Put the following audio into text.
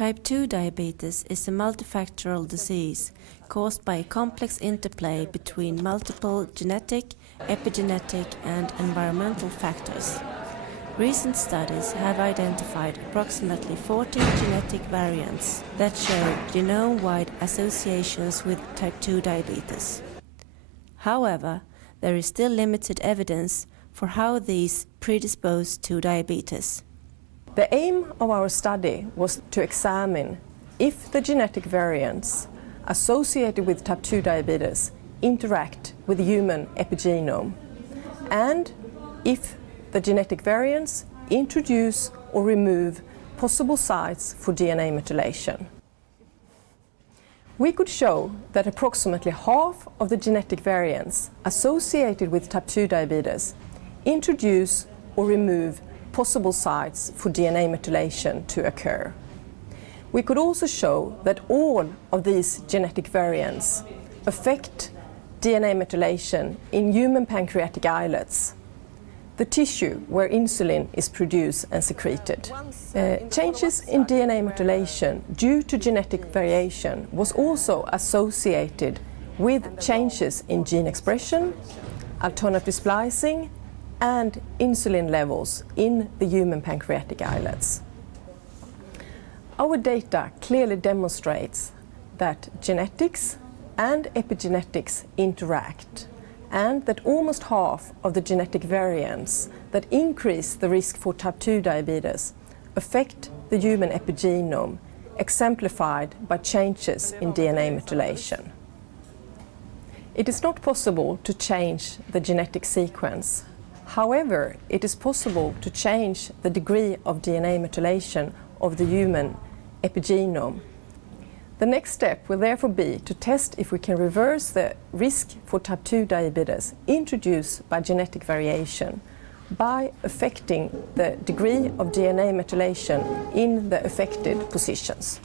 Type 2 diabetes is a multifactorial disease caused by a complex interplay between multiple genetic, epigenetic, and environmental factors. Recent studies have identified approximately 40 genetic variants that show genome-wide associations with type 2 diabetes. However, there is still limited evidence for how these predispose to diabetes. The aim of our study was to examine if the genetic variants associated with type 2 diabetes interact with the human epigenome, and if the genetic variants introduce or remove possible sites for DNA methylation. We could show that approximately half of the genetic variants associated with type 2 diabetes introduce or remove possible sites for DNA methylation to occur. We could also show that all of these genetic variants affect DNA methylation in human pancreatic islets, the tissue where insulin is produced and secreted. Changes in DNA methylation due to genetic variation was also associated with changes in gene expression, alternative splicing, and insulin levels in the human pancreatic islets. Our data clearly demonstrates that genetics and epigenetics interact, and that almost half of the genetic variants that increase the risk for type 2 diabetes affect the human epigenome, exemplified by changes in DNA methylation. It is not possible to change the genetic sequence. However, it is possible to change the degree of DNA methylation of the human epigenome. The next step will therefore be to test if we can reverse the risk for type 2 diabetes introduced by genetic variation by affecting the degree of DNA methylation in the affected positions.